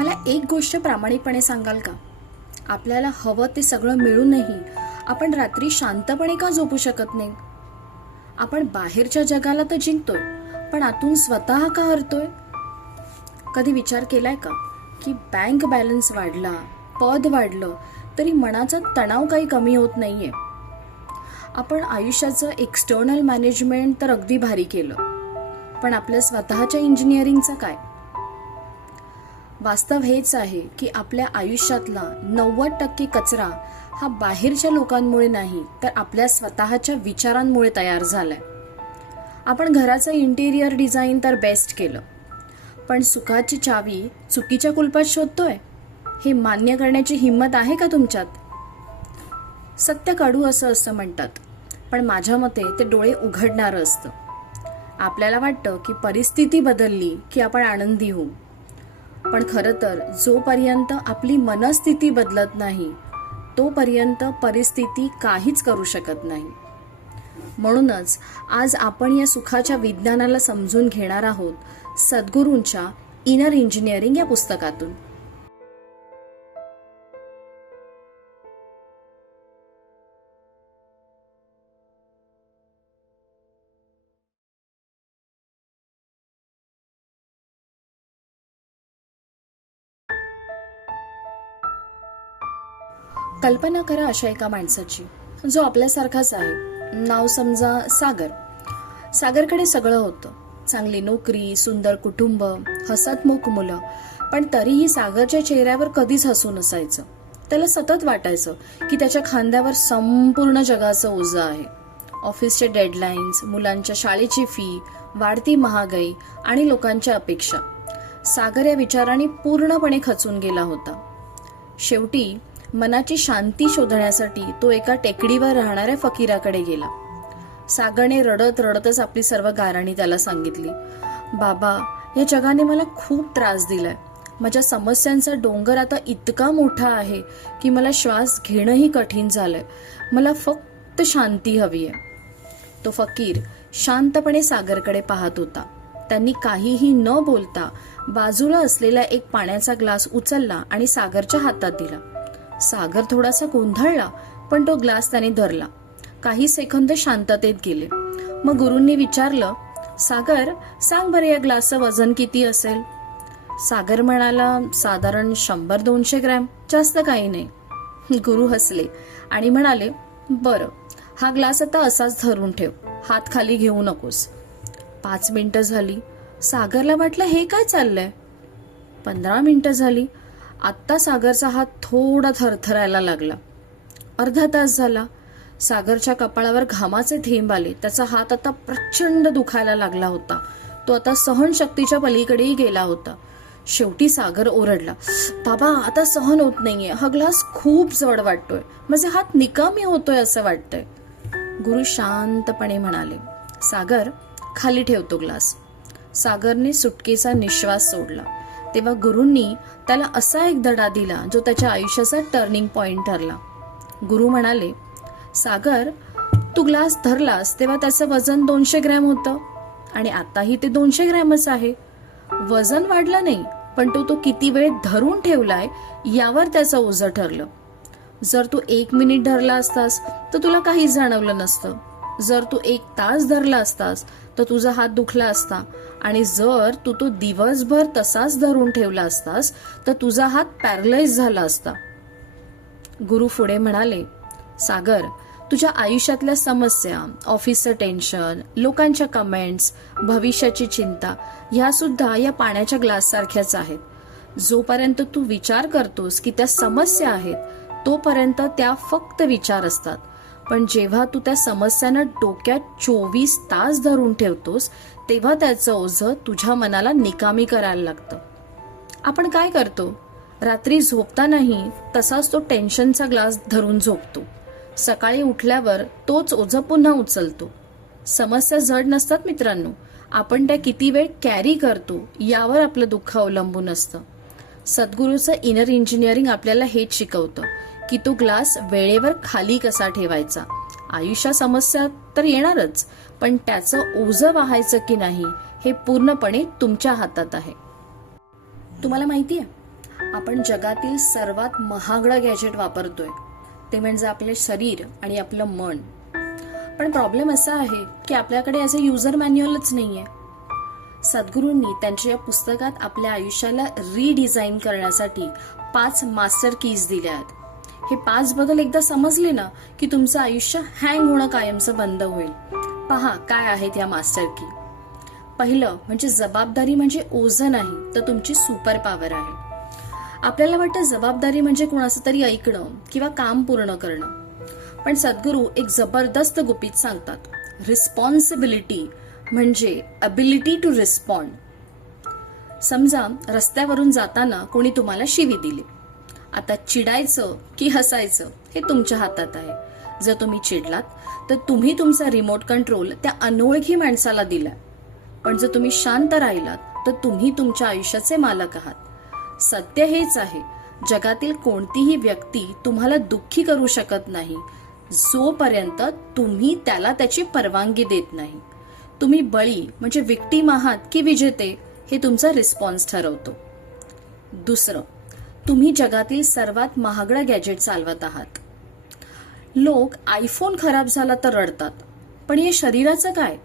मला एक गोष्ट प्रामाणिकपणे सांगाल का? आपल्याला हवं ते सगळं मिळूनही आपण रात्री शांतपणे का झोपू शकत नाही? आपण बाहेरच्या जगाला तर जिंकतोय, पण आतून स्वतः का हरतोय? कधी विचार केलाय का की बँक बॅलन्स वाढला, पद वाढलं, तरी मनाचा तणाव काही कमी होत नाहीये. आपण आयुष्याचं एक्सटर्नल मॅनेजमेंट तर अगदी भारी केलं, पण आपल्या स्वतःच्या इंजिनिअरिंगचं काय? वास्तव हेच आहे की आपल्या आयुष्यातला 90% कचरा हा बाहेरच्या लोकांमुळे नाही, तर आपल्या स्वतःच्या विचारांमुळे तयार झालाय. आपण घराचं इंटिरियर डिझाईन तर बेस्ट केलं, पण सुखाची चावी चुकीच्या कुलपात शोधतोय. हे मान्य करण्याची हिंमत आहे का तुमच्यात? सत्य काढू असं म्हणतात, पण माझ्या मते ते डोळे उघडणारं असतं. आपल्याला वाटतं की परिस्थिती बदलली की आपण आनंदी होऊ, पण खरं तर जोपर्यंत आपली मनस्थिती बदलत नाही तोपर्यंत परिस्थिती काहीच करू शकत नाही. म्हणूनच आज आपण या सुखाच्या विज्ञानाला समजून घेणार आहोत सद्गुरूंच्या इनर इंजिनिअरिंग या पुस्तकातून. कल्पना करा अशा एका माणसाची जो आपल्यासारखाच आहे. नाव समजा सागर. सागरकडे सगळं होतं, चांगली नोकरी, सुंदर कुटुंब, हसतमुख मुलं, पण तरीही सागरच्या चेहऱ्यावर कधीच हसू नसायचं. त्याला सतत वाटायचं की त्याच्या खांद्यावर संपूर्ण जगाचं ओझं आहे. ऑफिसचे डेडलाईन्स, मुलांच्या शाळेची फी, वाढती महागाई आणि लोकांच्या अपेक्षा. सागर या विचाराने पूर्णपणे खचून गेला होता. शेवटी मनाची शांती शोधण्यासाठी तो एका टेकडीवर राहणाऱ्या फकीराकडे गेला. सागरने रडत रडतच आपली सर्व गाऱ्हाणी त्याला सांगितली. बाबा, या जगाने मला खूप त्रास दिलाय. माझ्या समस्यांचा डोंगर आता इतका मोठा आहे की मला श्वास घेणंही कठीण झालंय. मला फक्त शांती हवी आहे. तो फकीर शांतपणे सागरकडे पाहत होता. त्यांनी काहीही न बोलता बाजूला असलेला एक पाण्याचा ग्लास उचलला आणि सागरच्या हातात दिला. सागर थोडासा गोंधळला, पण तो ग्लास त्याने धरला. काही सेकंद शांततेत गेले. मग गुरूंनी विचारलं, सागर, सांग बरं, या ग्लासचं वजन किती असेल? सागर म्हणाला, साधारण 100-200 ग्रॅम, जास्त काही नाही. गुरु हसले आणि म्हणाले, बरं, हा ग्लास आता असाच धरून ठेव, हात खाली घेऊ नकोस. 5 मिनिटं झाली. सागरला वाटलं, हे काय चाललंय? 15 मिनिटं झाली. आत्ता सागरचा हात थोडा थरथरायला लागला. अर्धा तास झाला. सागरच्या कपाळावर घामाचे थेंब आले. त्याचा हात आता प्रचंड दुखायला लागला होता. तो आता सहनशक्तीच्या पलीकडेही गेला होता. शेवटी सागर ओरडला, बाबा, आता सहन होत नाहीये. हा ग्लास खूप जड वाटतोय. माझे हात निकामी होतोय असं वाटतंय. गुरु शांतपणे म्हणाले, सागर, खाली ठेवतो ग्लास. सागरने सुटकेचा निश्वास सोडला. तेव्हा गुरूंनी त्याला असा एक धडा दिला जो त्याच्या आयुष्याचा टर्निंग पॉइंट ठरला. गुरु म्हणाले, सागर, तू ग्लास धरलास तेव्हा त्याचं वजन 200 ग्रॅम होतं आणि आताही ते 200 ग्रॅमच आहे. वजन वाढलं नाही, पण तो किती वेळ धरून ठेवलाय यावर त्याचं ओझं ठरलं. जर तू 1 मिनिट धरला असतास तर तुला काहीच जाणवलं नसतं. जर तू 1 तास धरला असतास तर तुझा हात दुखला असता, आणि जर तू तो दिवसभर तसाच धरून ठेवला असतास तर तुझा हात पॅरलाइज झाला असता. गुरु पुढे म्हणाले, सागर, तुझ्या आयुष्यातल्या समस्या, ऑफिसचं टेन्शन, लोकांच्या कमेंट्स, भविष्याची चिंता, ह्या सुद्धा या पाण्याच्या ग्लास सारख्याच आहेत. जोपर्यंत तू विचार करतोस की त्या समस्या आहेत, तोपर्यंत त्या फक्त विचार असतात. पण जेव्हा तू त्या समस्यांना डोक्यात 24 तास धरून ठेवतोस तेव्हा त्याचं ओझं तुझ्या मनाला निकामी करायला लागतं. आपण काय करतो? रात्री झोपतानाही तसाच तो टेन्शनचा ग्लास धरून झोपतो. सकाळी उठल्यावर तोच ओझं पुन्हा उचलतो. समस्या जड नसतात मित्रांनो, आपण त्या किती वेळ कॅरी करतो यावर आपलं दुःख अवलंबून असतं. सद्गुरूचं इनर इंजिनिअरिंग आपल्याला हेच शिकवतं की तो ग्लास वेळेवर खाली कसा ठेवायचा. आयुष्यात समस्या तर येणारच, पण त्याचं ओझं वाहायचं की नाही हे पूर्णपणे तुमच्या हातात आहे. तुम्हाला माहितीये, आपण जगातील सर्वात महागडं गॅजेट वापरतोय, ते म्हणजे आपले शरीर आणि आपलं मन. पण प्रॉब्लेम असा आहे की आपल्याकडे ॲज अ युजर मॅन्युअलच नाहीये. सद्गुरूंनी त्यांच्या या पुस्तकात आपल्या आयुष्याला रिडिझाईन करण्यासाठी 5 मास्टर कीज दिल्या आहेत. हे 5 बदल एकदा समजले ना की तुमचं आयुष्य हँग होणं कायमचं बंद होईल. पहा काय आहेत या मास्टर की. पहिलं म्हणजे जबाबदारी म्हणजे ओझं नाही, तर तुमची सुपर पॉवर आहे. आपल्याला वाटतं जबाबदारी म्हणजे कोणाचं तरी ऐकणं किंवा काम पूर्ण करणं, पण सद्गुरू एक जबरदस्त गुपित सांगतात. रिस्पॉन्सिबिलिटी म्हणजे अबिलिटी टू रिस्पॉन्ड. समजा रस्त्यावरून जाताना कोणी तुम्हाला शिवी दिली. आता चिडायचं की हसायचं हे तुमच्या हातात आहे. जर तुम्ही चिडलात तर तुम्ही तुमचा रिमोट कंट्रोल त्या अनोळखी माणसाला दिला. पण जर तुम्ही शांत राहिलात तर तुम्ही तुमच्या आयुष्याचे मालक आहात. सत्य हेच आहे, जगातील कोणतीही व्यक्ती तुम्हाला दुःखी करू शकत नाही जोपर्यंत तुम्ही त्याला त्याची परवानगी देत नाही. तुम्ही बळी म्हणजे विक्टीम आहात की विजेते हे तुमचा रिस्पॉन्स ठरवतो. दुसरं, तुम्ही जगातील सर्वात महागडं गॅजेट चालवत आहात. लोक आयफोन खराब झाला तर रडतात, पण हे शरीराचं काय?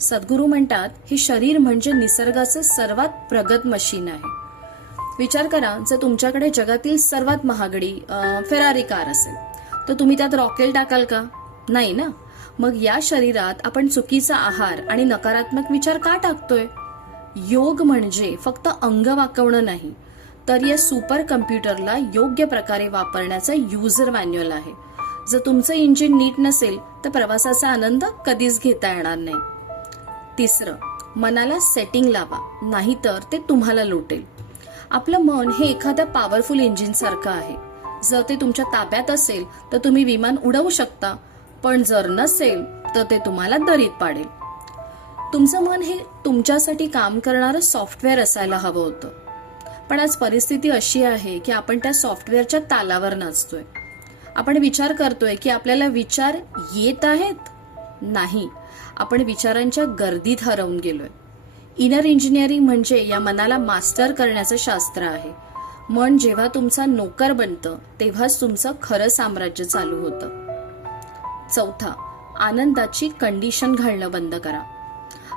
सद्गुरू म्हणतात हे शरीर म्हणजे निसर्गाचं सर्वात प्रगत मशीन आहे. विचार करा, जर तुमच्याकडे जगातील सर्वात महागडी फेरारी कार असेल तर तुम्ही त्यात रॉकेल टाकाल का? नाही ना. मग या शरीरात आपण चुकीचा आहार आणि नकारात्मक विचार का टाकतोय? योग म्हणजे फक्त अंग वाकवणं नाही, तर या सुपर कम्प्युटरला योग्य प्रकारे वापरण्याचा युजर मॅन्युअल आहे. जर तुमचं इंजिन नीट नसेल तर प्रवासाचा आनंद कधीच घेता येणार नाही. तिसरं, मनाला सेटिंग लावा, नाहीतर ते तुम्हाला लुटेल. आपलं मन हे एखाद्या पॉवरफुल इंजिन सारखं आहे. जर ते तुमच्या ताब्यात असेल तर तुम्ही विमान उडवू शकता, पण जर नसेल तर ते तुम्हाला दरीत पाडेल. तुमचं मन हे तुमच्यासाठी काम करणारं सॉफ्टवेअर असायला हवं होतं, पण आज परिस्थिती अशी आहे की आपण त्या सॉफ्टवेअरच्या तालावर नाचतोय. आपण विचार करतोय की आपल्याला विचार येत आहेत. नाही, आपण विचारांच्या गर्दीत हरवून गेलोय. इनर इंजिनिअरिंग म्हणजे या मनाला मास्टर करण्याचं शास्त्र आहे. मन जेव्हा तुमचा नोकर बनतं तेव्हाच तुमचं खरं साम्राज्य चालू होतं. चौथा, आनंदाची कंडिशन घालणं बंद करा.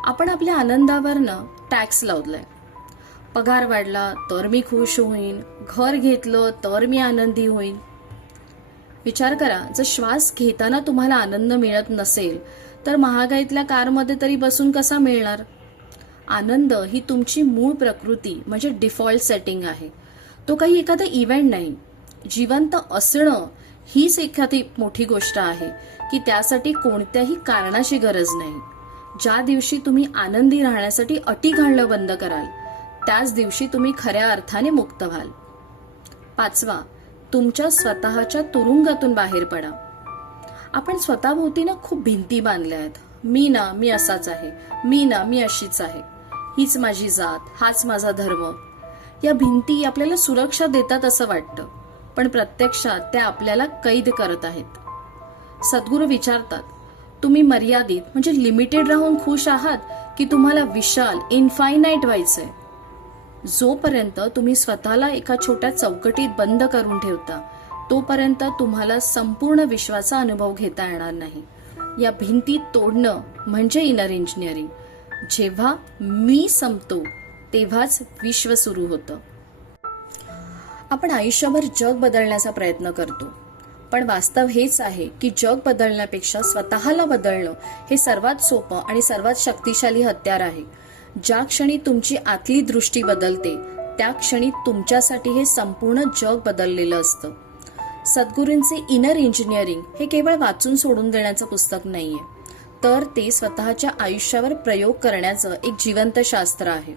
आपण आपल्या आनंदावरनं टॅक्स लावलाय. पगार वाढला तर मी खुश होईन, घर घेतलं तर मी आनंदी होईन. विचार करा, जर श्वास घेताना तुम्हाला आनंद मिळत नसेल तर महागाईतल्या कारमध्ये तरी बसून कसा मिळणार? आनंद ही तुमची मूळ प्रकृती म्हणजे डिफॉल्ट सेटिंग आहे. तो काही एखादा इव्हेंट नाही. जिवंत असणं हीच एखादी मोठी गोष्ट आहे की त्यासाठी कोणत्याही कारणाची गरज नाही. ज्या दिवशी तुम्ही आनंदी राहण्यासाठी अटी घालणं बंद कराल त्याच दिवशी तुम्ही खऱ्या अर्थाने मुक्त व्हाल. पाचवा, तुमच्या स्वतःच्या तुरुंगातून बाहेर पडा. आपण स्वतःभोवतीनं खूप भिंती बांधल्या आहेत. मी असाच आहे, मी अशीच आहे, हीच माझी जात, हाच माझा धर्म. या भिंती आपल्याला सुरक्षा देतात असं वाटतं, पण प्रत्यक्षात त्या आपल्याला कैद करत आहेत. सद्गुरू विचारतात, तुम्ही मर्यादित म्हणजे लिमिटेड राहून खुश आहात की तुम्हाला विशाल इनफायनाईट व्हायचंय? जोपर्यंत तुम्ही स्वतःला एका छोट्या चौकटीत बंद करून ठेवता तोपर्यंत तुम्हाला संपूर्ण विश्वाचा अनुभव घेता येणार नाही. या भिंती तोडणं म्हणजे इनर इंजिनिअरिंग. जेव्हा मी संपतो तेव्हाच विश्व सुरू होतं. आपण आयुष्यभर जग बदलण्याचा प्रयत्न करतो, पण वास्तव हेच आहे की जग बदलण्यापेक्षा स्वतःला बदलणं हे सर्वात सोपं आणि सर्वात शक्तिशाली हत्यार आहे. ज्या क्षणी तुमची आतली दृष्टी बदलते त्या क्षणी तुमच्यासाठी हे संपूर्ण जग बदललेलं असतं. सद्गुरूंचे इनर इंजिनिअरिंग हे केवळ वाचून सोडून देण्याचं पुस्तक नाहीये, तर ते स्वतःच्या आयुष्यावर प्रयोग करण्याचं एक जिवंत शास्त्र आहे.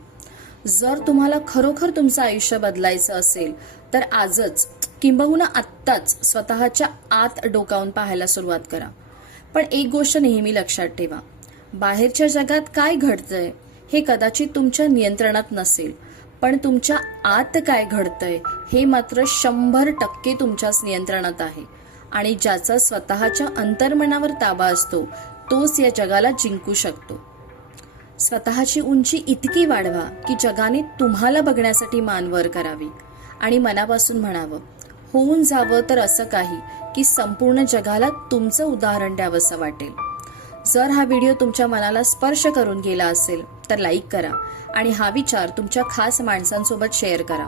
जर तुम्हाला खरोखर तुमचं आयुष्य बदलायचं असेल तर आजच किंबहुना आत्ताच स्वतःच्या आत डोकावून पाहायला सुरुवात करा. पण एक गोष्ट नेहमी लक्षात ठेवा, बाहेरच्या जगात काय घडतंय हे कदाचित तुमच्या नियंत्रणात नसेल, पण तुमच्या आत काय घडतंय हे मात्र 100% तुमच्याच नियंत्रणात आहे. आणि ज्याचा स्वतःच्या अंतर्मनावर ताबा असतो तोच या जगाला जिंकू शकतो. स्वतःची उंची इतकी वाढवा की जगाने तुम्हाला बघण्यासाठी मान वर करावी आणि मनापासून म्हणावं, होऊन जावं तर असं काही की संपूर्ण जगाला तुमचं उदाहरण द्यावंसं वाटेल. जर हा व्हिडिओ तुमच्या मनाला स्पर्श करून गेला असेल तर लाईक करा आणि हा विचार तुमच्या खास माणसांसोबत शेअर करा.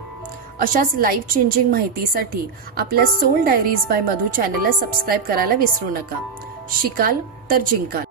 अशाच लाईफ चेंजिंग माहितीसाठी आपल्या सोल डायरीज बाय मधू चॅनलला सबस्क्राईब करायला विसरू नका. शिकाल तर जिंकाल.